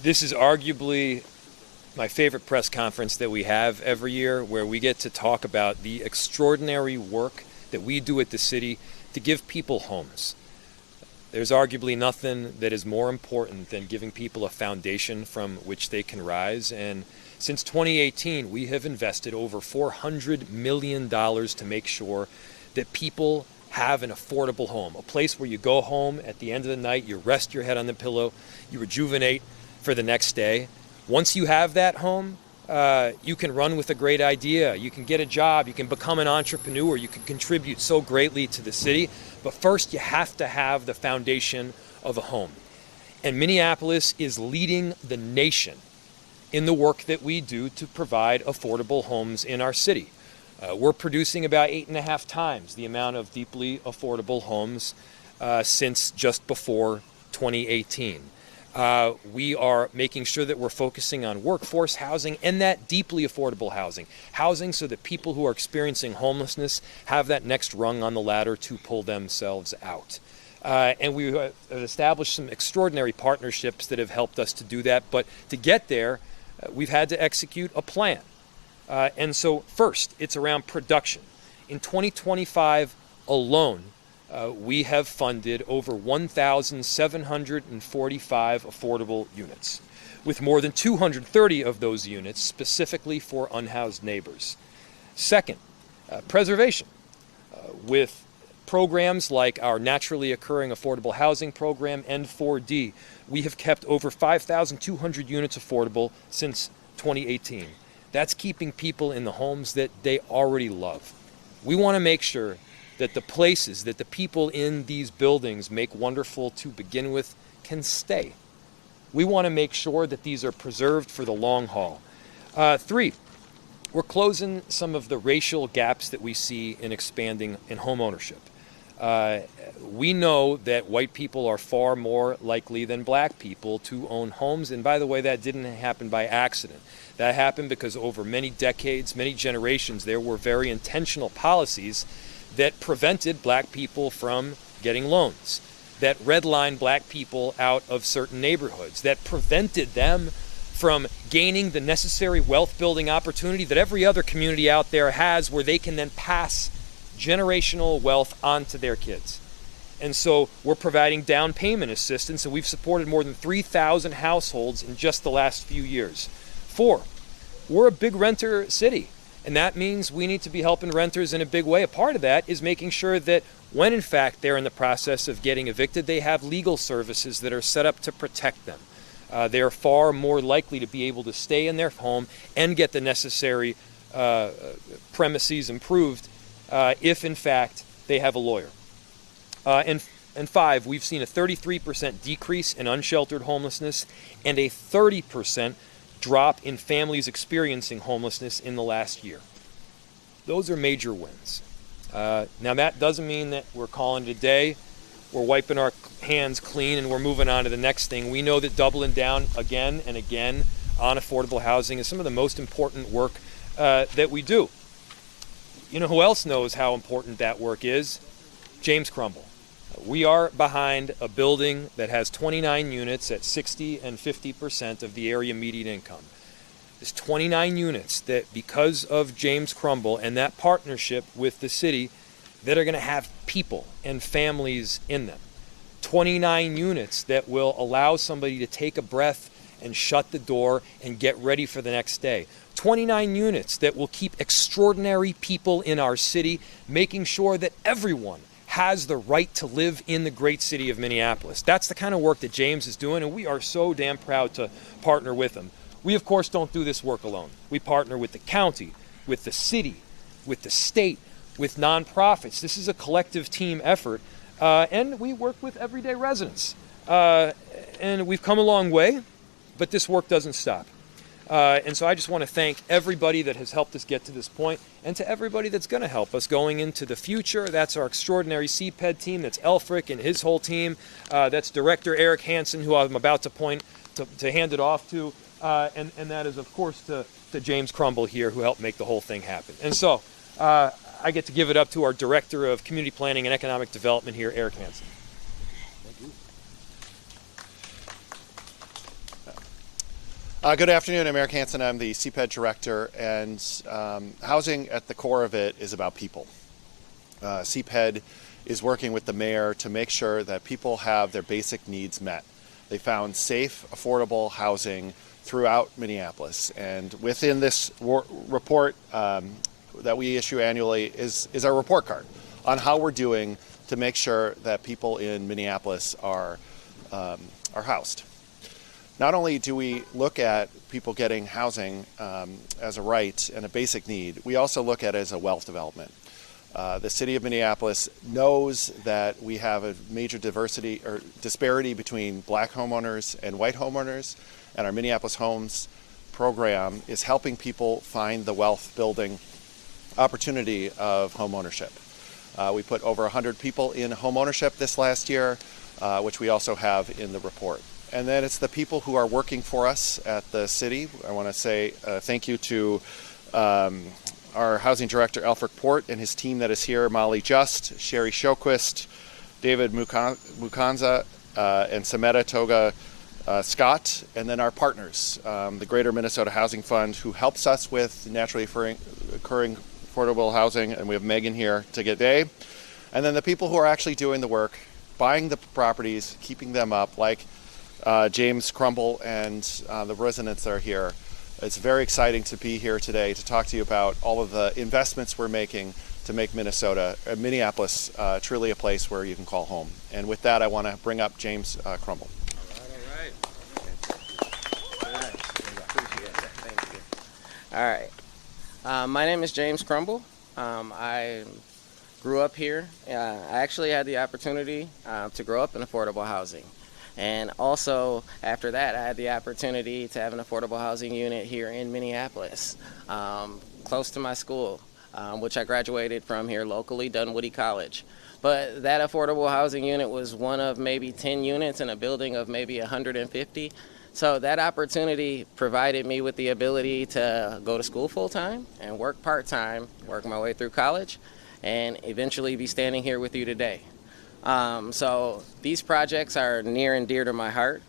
This is arguably my favorite press conference that we have every year, where we get to talk about the extraordinary work that we do at the city to give people homes. There's arguably nothing that is more important than giving people a foundation from which they can rise. And since 2018, we have invested over $400 million to make sure that people have an affordable home, a place where you go home at the end of the night, you rest your head on the pillow, you rejuvenate for the next day. Once you have that home, you can run with a great idea, you can get a job, you can become an entrepreneur, you can contribute so greatly to the city. But first, you have to have the foundation of a home. And Minneapolis is leading the nation in the work that we do to provide affordable homes in our city. We're producing about 8.5 times the amount of deeply affordable homes since just before 2018. We are making sure that we're focusing on workforce housing and that deeply affordable housing so that people who are experiencing homelessness have that next rung on the ladder to pull themselves out. And we have established some extraordinary partnerships that have helped us to do that. But to get there, we've had to execute a plan. And so first, it's around production. In 2025 alone, we have funded over 1,745 affordable units, with more than 230 of those units specifically for unhoused neighbors. Second, preservation. With programs like our naturally occurring affordable housing program, N4D, we have kept over 5,200 units affordable since 2018. That's keeping people in the homes that they already love. We want to make sure that the places that the people in these buildings make wonderful to begin with can stay. We want to make sure that these are preserved for the long haul. Three, we're closing some of the racial gaps that we see in expanding in homeownership. We know that white people are far more likely than black people to own homes. And by the way, that didn't happen by accident. That happened because over many decades, many generations, there were very intentional policies that prevented black people from getting loans, that redlined black people out of certain neighborhoods, that prevented them from gaining the necessary wealth building opportunity that every other community out there has, where they can then pass generational wealth onto their kids. And so we're providing down payment assistance, and we've supported more than 3,000 households in just the last few years. Four, we're a big renter city, and that means we need to be helping renters in a big way. A part of that is making sure that when in fact they're in the process of getting evicted, they have legal services that are set up to protect them. They are far more likely to be able to stay in their home and get the necessary premises improved if in fact they have a lawyer. And five, we've seen a 33% decrease in unsheltered homelessness and a 30% drop in families experiencing homelessness in the last year. Those are major wins. Now that doesn't mean that we're calling it a day, we're wiping our hands clean and we're moving on to the next thing. We know that doubling down again and again on affordable housing is some of the most important work that we do. You know who else knows how important that work is? James Crumble. We are behind a building that has 29 units at 60 and 50% of the area median income. There's 29 units that, because of James Crumble and that partnership with the city, that are going to have people and families in them. 29 units that will allow somebody to take a breath and shut the door and get ready for the next day. 29 units that will keep extraordinary people in our city, making sure that everyone has the right to live in the great city of Minneapolis. That's the kind of work that James is doing, and we are so damn proud to partner with him. We, of course, don't do this work alone. We partner with the county, with the city, with the state, with nonprofits. This is a collective team effort, and we work with everyday residents. And we've come a long way, but this work doesn't stop. And so I just want to thank everybody that has helped us get to this point, and to everybody that's going to help us going into the future. That's our extraordinary CPED team. That's Elfric and his whole team. That's Director Eric Hansen, who I'm about to hand it off to. And that is, of course, to James Crumble here, who helped make the whole thing happen. And so I get to give it up to our Director of Community Planning and Economic Development here, Eric Hansen. Good afternoon. I'm Eric Hansen. I'm the CPED director, and housing at the core of it is about people. CPED is working with the mayor to make sure that people have their basic needs met. They found safe, affordable housing throughout Minneapolis, and within this report that we issue annually is our report card on how we're doing to make sure that people in Minneapolis are housed. Not only do we look at people getting housing as a right and a basic need, we also look at it as a wealth development. The City of Minneapolis knows that we have a major diversity or disparity between black homeowners and white homeowners, and our Minneapolis Homes program is helping people find the wealth building opportunity of homeownership. We put over 100 people in homeownership this last year, which we also have in the report. And then it's the people who are working for us at the city. I want to say thank you to our housing director, Alfred Port, and his team that is here, Molly Just, Sherry Shoquist, David Mukanza, and Sameta Toga Scott, and then our partners, the Greater Minnesota Housing Fund, who helps us with naturally occurring affordable housing, and we have Megan here today. And then the people who are actually doing the work, buying the properties, keeping them up, like James Crumble and the residents that are here. It's very exciting to be here today to talk to you about all of the investments we're making to make Minneapolis truly a place where you can call home. And with that, I want to bring up James Crumble. All right. My name is James Crumble. I grew up here. I actually had the opportunity to grow up in affordable housing. And also, after that, I had the opportunity to have an affordable housing unit here in Minneapolis, close to my school, which I graduated from here locally, Dunwoody College. But that affordable housing unit was one of maybe 10 units in a building of maybe 150. So that opportunity provided me with the ability to go to school full-time and work part-time, work my way through college, and eventually be standing here with you today. So these projects are near and dear to my heart.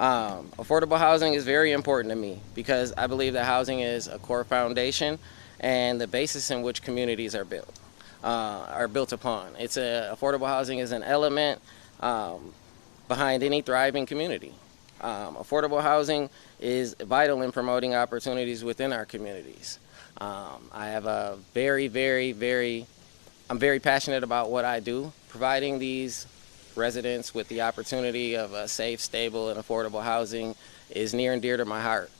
Affordable housing is very important to me because I believe that housing is a core foundation and the basis in which communities are built upon. Affordable housing is an element behind any thriving community. Affordable housing is vital in promoting opportunities within our communities. I have I'm very passionate about what I do. Providing these residents with the opportunity of a safe, stable, and affordable housing is near and dear to my heart.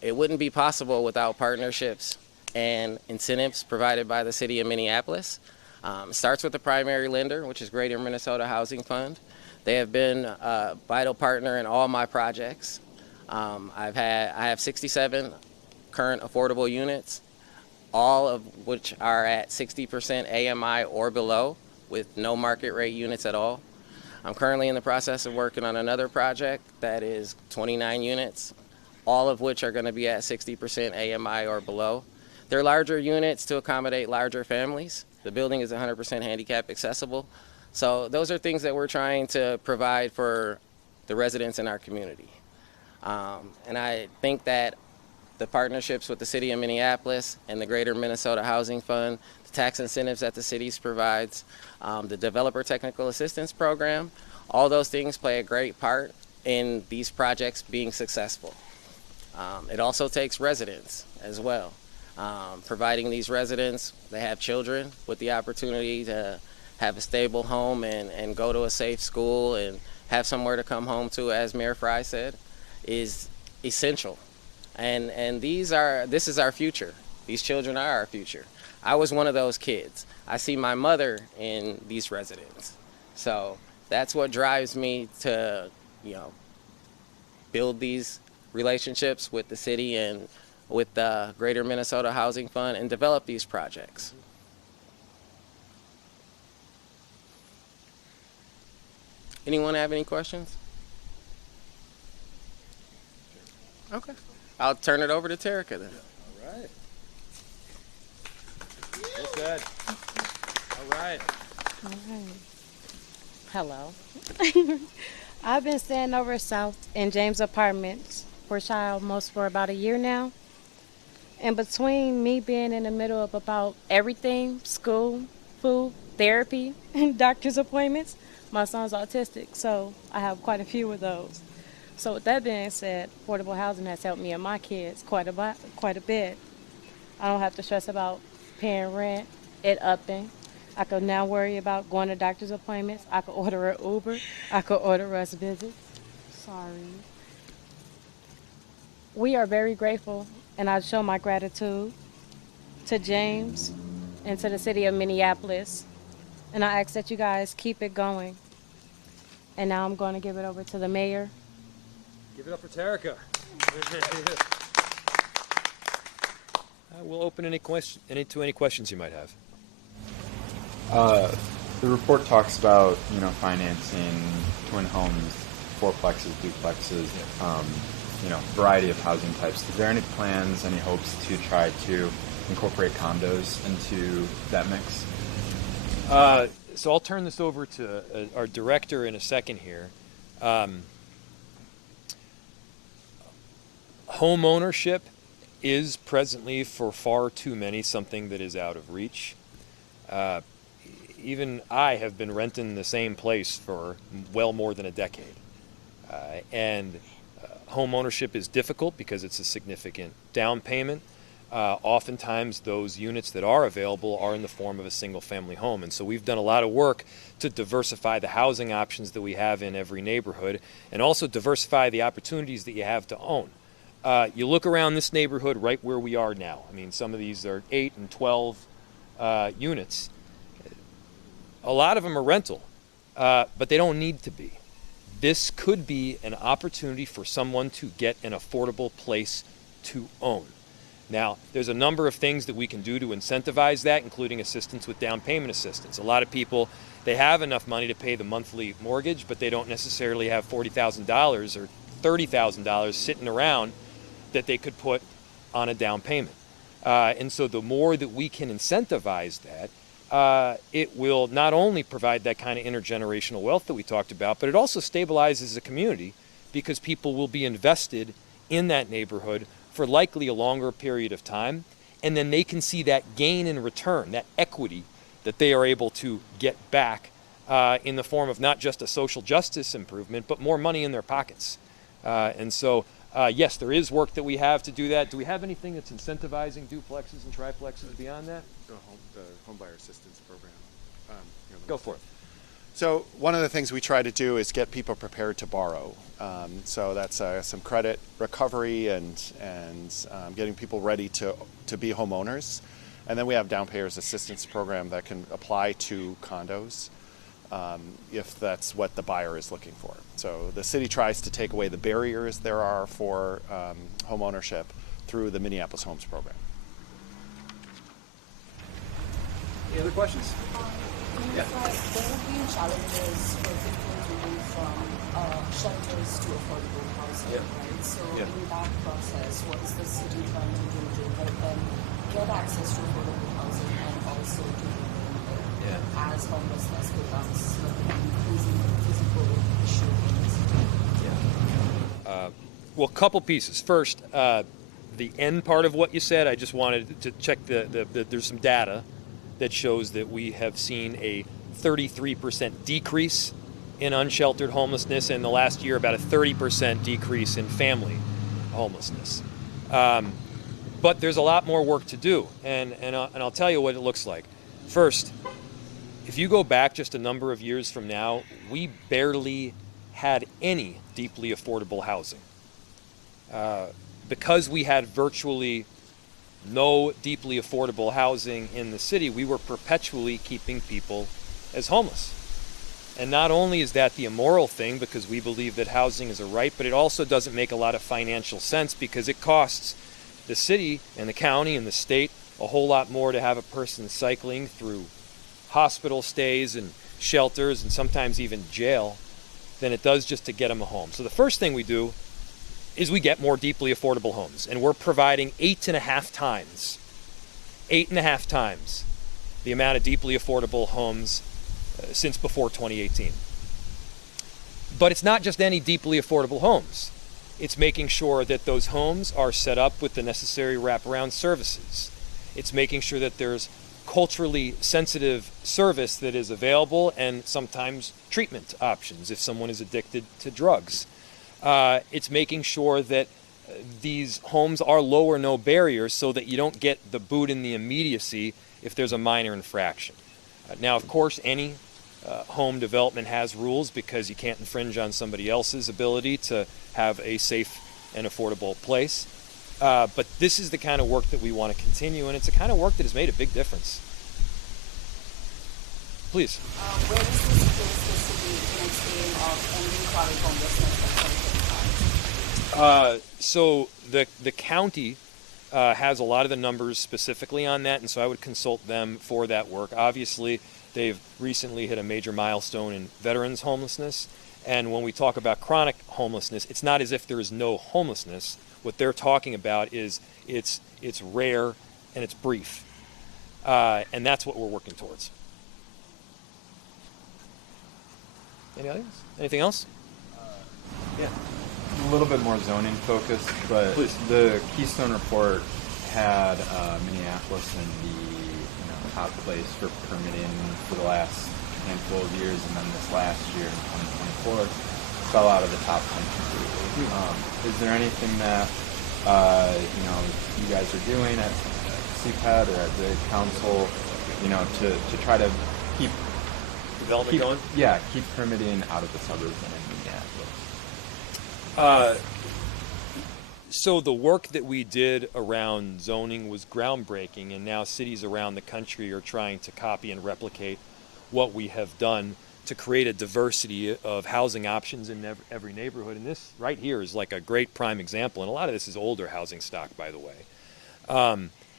It wouldn't be possible without partnerships and incentives provided by the City of Minneapolis. It starts with the primary lender, which is Greater Minnesota Housing Fund. They have been a vital partner in all my projects. I have 67 current affordable units, all of which are at 60% AMI or below, with no market rate units at all. I'm currently in the process of working on another project that is 29 units, all of which are going to be at 60% AMI or below. They're larger units to accommodate larger families. The building is 100% handicap accessible. So those are things that we're trying to provide for the residents in our community. And I think that the partnerships with the City of Minneapolis and the Greater Minnesota Housing Fund, the tax incentives that the city provides, the Developer Technical Assistance Program, all those things play a great part in these projects being successful. It also takes residents as well. Providing these residents, they have children with the opportunity to have a stable home and go to a safe school and have somewhere to come home to, as Mayor Frey said, is essential. And this is our future. These children are our future. I was one of those kids. I see my mother in these residents. So that's what drives me to, build these relationships with the city and with the Greater Minnesota Housing Fund and develop these projects. Anyone have any questions? Okay. I'll turn it over to Terica then. All right. Well said. All right. All right. Hello. I've been staying over south in James Apartments for child most for about a year now. And between me being in the middle of about everything, school, food, therapy, and doctor's appointments, my son's autistic, so I have quite a few of those. So with that being said, affordable housing has helped me and my kids quite a bit. I don't have to stress about paying rent, it upping. I could now worry about going to doctor's appointments. I could order an Uber. I could order us visits. Sorry. We are very grateful, and I show my gratitude to James and to the City of Minneapolis. And I ask that you guys keep it going. And now I'm going to give it over to the mayor. Give it up for Terica. We'll open any questions you might have. The report talks about, financing twin homes, fourplexes, duplexes, variety of housing types. Is there any plans, any hopes to try to incorporate condos into that mix? So I'll turn this over to our director in a second here. Home ownership is presently, for far too many, something that is out of reach. Even I have been renting the same place for well more than a decade. And home ownership is difficult because it's a significant down payment. Oftentimes those units that are available are in the form of a single family home. And so we've done a lot of work to diversify the housing options that we have in every neighborhood, and also diversify the opportunities that you have to own. You look around this neighborhood right where we are now. I mean, some of these are 8 and 12 units. A lot of them are rental, but they don't need to be. This could be an opportunity for someone to get an affordable place to own. Now, there's a number of things that we can do to incentivize that, including assistance with down payment assistance. A lot of people, they have enough money to pay the monthly mortgage, but they don't necessarily have $40,000 or $30,000 sitting around that they could put on a down payment. And so the more that we can incentivize that, it will not only provide that kind of intergenerational wealth that we talked about, but it also stabilizes the community because people will be invested in that neighborhood for likely a longer period of time, and then they can see that gain in return, that equity that they are able to get back in the form of not just a social justice improvement, but more money in their pockets. And so, yes, there is work that we have to do that. Do we have anything that's incentivizing duplexes and triplexes beyond that? The home buyer assistance program. Go for it. So one of the things we try to do is get people prepared to borrow. So that's some credit recovery and getting people ready to be homeowners. And then we have down payers assistance program that can apply to condos if that's what the buyer is looking for. So the city tries to take away the barriers there are for home ownership through the Minneapolis Homes program. Any other questions? Yeah. There have been challenges for people to move from shelters to affordable housing, right? So in that process, what is the city trying to do to help them get access to affordable housing and also to remain there as homelessness becomes an increasing physical issue in the city? Well, a couple pieces. First, the end part of what you said, I just wanted to check there's some data that shows that we have seen a 33% decrease in unsheltered homelessness, and in the last year about a 30% decrease in family homelessness. But there's a lot more work to do, and I'll tell you what it looks like. First, if you go back just a number of years from now, we barely had any deeply affordable housing. Because we had virtually no deeply affordable housing in the city, we were perpetually keeping people as homeless. And not only is that the immoral thing, because we believe that housing is a right, but it also doesn't make a lot of financial sense because it costs the city and the county and the state a whole lot more to have a person cycling through hospital stays and shelters and sometimes even jail than it does just to get them a home. So the first thing we do is we get more deeply affordable homes, and we're providing 8.5 times the amount of deeply affordable homes since before 2018. But it's not just any deeply affordable homes. It's making sure that those homes are set up with the necessary wraparound services. It's making sure that there's culturally sensitive service that is available, and sometimes treatment options if someone is addicted to drugs. It's making sure that these homes are low or no barriers so that you don't get the boot in the immediacy if there's a minor infraction. Now, of course, any home development has rules because you can't infringe on somebody else's ability to have a safe and affordable place. But this is the kind of work that we want to continue, and it's the kind of work that has made a big difference. Please. Where does this place the city in its aim of ending chronic homelessness by 2025? So the county has a lot of the numbers specifically on that, and so I would consult them for that work. Obviously, they've recently hit a major milestone in veterans homelessness, and when we talk about chronic homelessness, it's not as if there is no homelessness. What they're talking about is it's rare and it's brief, and that's what we're working towards. Anything else? Yeah. A little bit more zoning focused, but Please. The Keystone Report had Minneapolis in the top place for permitting for the last handful of years, and then this last year in 2024 fell out of the top 10 completely. Is there anything that you guys are doing at CPED or at the council, to try to keep Development going? Yeah, keep permitting out of the suburbs and in Minneapolis. So the work that we did around zoning was groundbreaking, and now cities around the country are trying to copy and replicate what we have done to create a diversity of housing options in every neighborhood. And this right here is like a great prime example, and a lot of this is older housing stock, by the way.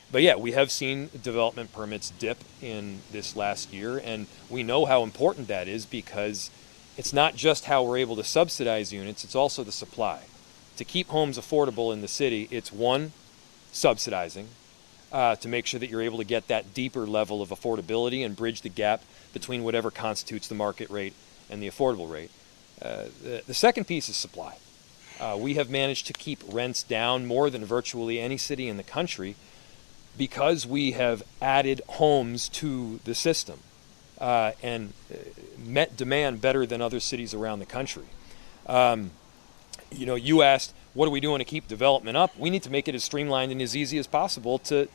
But yeah, we have seen development permits dip in this last year, and we know how important that is because it's not just how we're able to subsidize units, it's also the supply. To keep homes affordable in the city, it's one, subsidizing to make sure that you're able to get that deeper level of affordability and bridge the gap between whatever constitutes the market rate and the affordable rate. The second piece is supply. We have managed to keep rents down more than virtually any city in the country because we have added homes to the system and met demand better than other cities around the country. You asked, what are we doing to keep development up? We need to make it as streamlined and as easy as possible to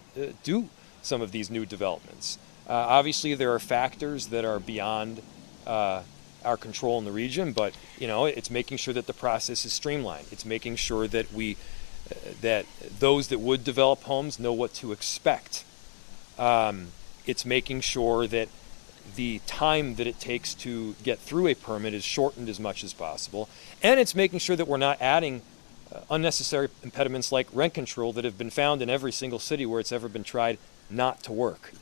do some of these new developments. Obviously, there are factors that are beyond our control in the region, but it's making sure that the process is streamlined. It's making sure that that those that would develop homes know what to expect. It's making sure that the time that it takes to get through a permit is shortened as much as possible. And it's making sure that we're not adding unnecessary impediments like rent control that have been found in every single city where it's ever been tried not to work.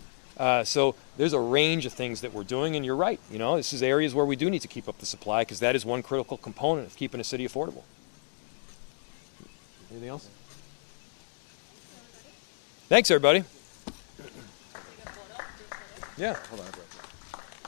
So there's a range of things that we're doing, and you're right. This is areas where we do need to keep up the supply because that is one critical component of keeping a city affordable. Anything else? Thanks, everybody. Yeah. Hold on.